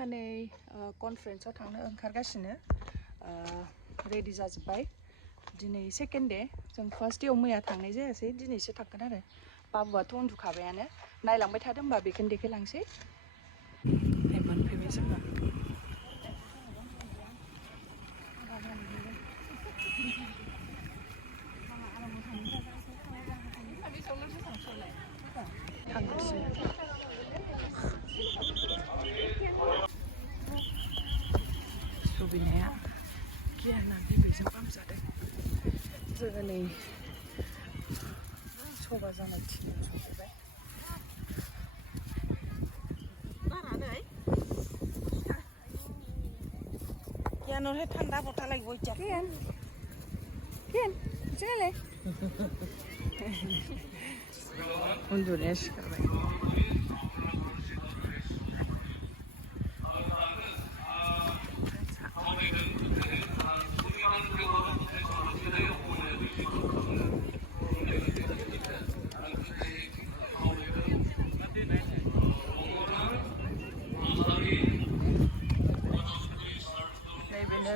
कनफारेन्सआव थांनो ओंखारगासिनो रेडि जाजोब्बाय दिनै सेकेन्ड डे जों फार्स्ट डेआव मैया थांनाय जायासै दिनैसो थांगोन आरो बाबुआथ' उन्दुखाबायानो नायलांबाय थादों होमबा बेखौनो देखायलांसै मोनफैबाय जोंना सुबिनाया गियाना बिबैजों फाहामजादों जोङो नै सभा जानाय थिलियाव सफैबाय गियानरहाय थान्दा बथा लाग बयजा गियान गियान बिसोरलाय उन्दुनाया सिखारबाय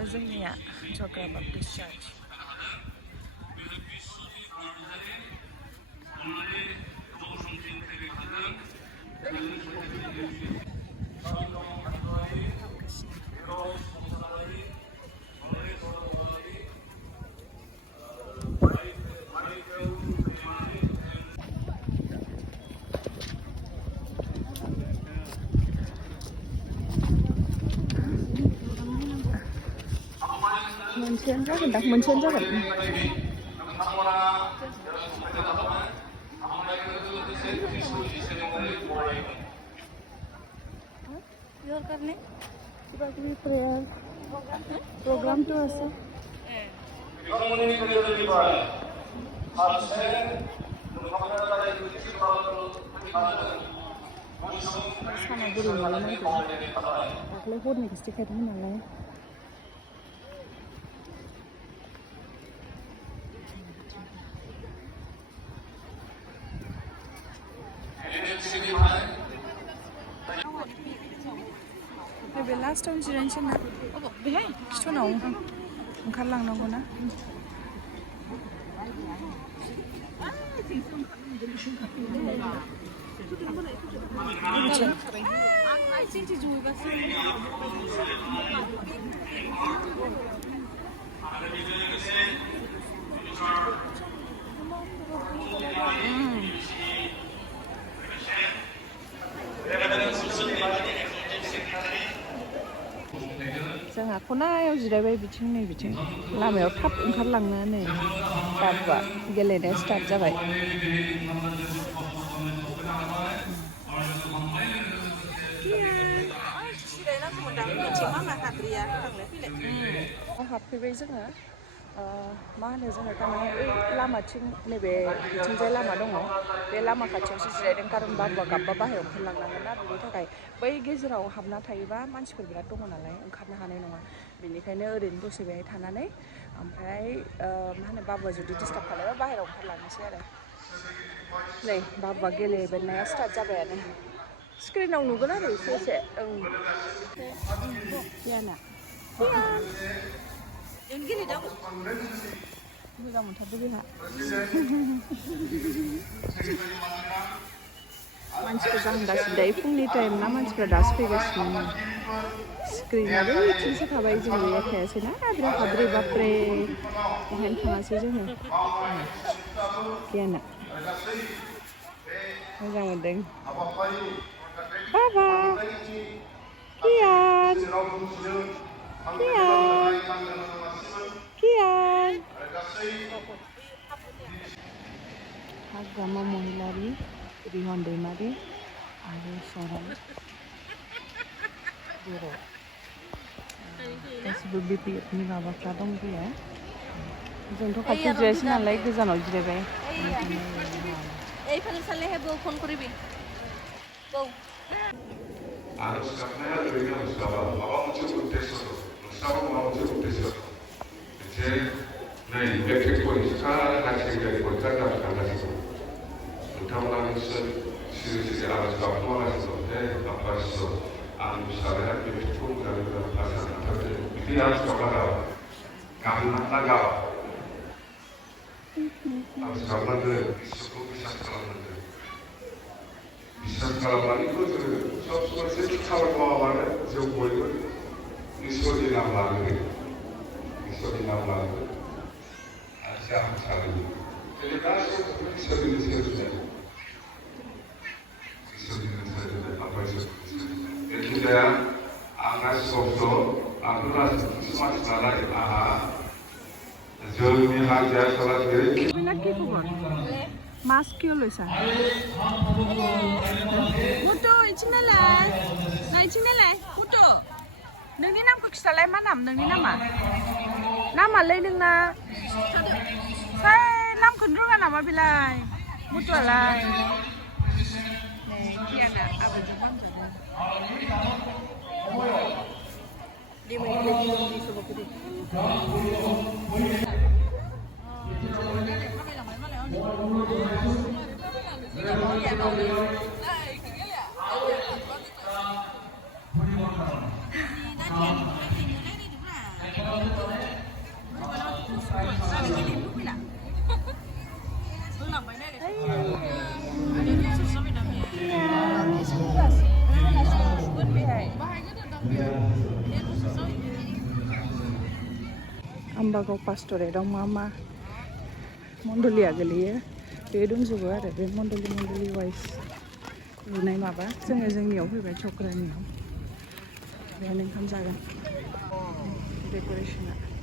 जोंनिया Hagrama discharge मोनसेयानो जागोन दा मोनसेयानो जागोन योर करने प्रोग्राम तो ऐसे साना गुरु नालाय दाख्लै हरनिखौसो देखायदोंमोन नालाय बे लास्टआव जिरायनोसै ना बेहाय खिथुनाव ओंखारलांनांगौ ना जोंहा खनायाव जिरायबाय बिथिं नै बिथिं लामायाव थाब ओंखारलाङो नै बाबुआ गेलेनाया स्टार्ट जाबाय हाबफैबाय जोङो मा होनो जोङो थारमाने लामाथिं नैबे बिथिंजाय लामा दङ बे लामा खाथियावसो जिरायदों खारन बाबुआ गाबबा बाहेरायाव ओंखारलांनांगोन ना बिनि थाखाय बै गेजेराव हाबना थायोबा मानसिफोर बिराद दङ नालाय ओंखारनो हानाय नङा बेनिखायनो ओरैनो दसे बेहाय थानानै ओमफ्राय मा होनो बाबुआ जुदि डिस्टार्ब खालामबा बाहेरायाव ओंखारलांनोसै आरो नै बाबुआ गेलेनाया स्टार्ट जाबायानो स्क्रिनाव नुगोन आरो एसे एसे गियाना मोजां मोनथारदों बेहा मानसिफोर जाहांगासिनो दायो फुंनि टाइम ना मानसिफ्रा दासो फैगासिनो स्क्रिनाबो बिथिंसो थाबाय जों बेयाव थायासै ना बिराद हाब्रे बाब्रे बेहायनो थाङासै जोङो गियाना मोजां मोनदों बाबा गियान गियान गियान हाग्रामा महिलारि रिहन दैमारि आरो सराय बर' गासिबो बिपिएफनि माबाफ्रा दंफैयो जोंथ' खाथियाव जिरायासै नालाय गोजानाव जिरायबाय फन करिबि आर'ज गाबनाया ओरैनो मोनस्लाबा माबा मोनसे उद्देश्य दं नोंस्राबो माबा मोनसे उद्देश्य दं जे नै मेट्रिक परिक्षा हायार सेकेन्डारि परिक्षा जानो थांगासिनो नोंथांमोना निश्चय सिरि सिरि आर'ज गाबख'लागासिनो दं हे आफा इसोर आंनि फिसालाया बे मेथाइखौ मोजाङै मोजां भाषा नाथाय बिदि आरज गाबनांगौ गाबना गाबा आरज गाबनांगौ इसोरखौ बिसास खालामनांगौ बिसास खालामनानैबो जोङो सब समाय जेखि खामानि मावाबानो जों बयबो इसोरनि नाम लानांगौ इसोरनि नाम लानांगौ आरो जाहां सानो दिनै गासैबो इसोरनि सोरजिनाय Jadi angkat sosok, aku rasa semasa lain जोंनि हाजिरा साला जेरै बिना की खबर मास्क क्यों लैसा मुटु इचिनालाय मुटु नोंनि नामखौ खिथालाय मा नाम नोंनि नामालाय नोंना फाय नामखौनो रोङा नामा बेलाय मुटुआलाय कियाना आबादजों हामजादों आम्बागाव पास्टरेटआव मा मण्डलिया गोलैयो बे दंजोबो आरो बे मण्डलि वाइज लुनाय माबा जोङो जोंनियाव फैबाय चक्रानियाव बेहायनो ओंखाम जागोन डेक'रेसना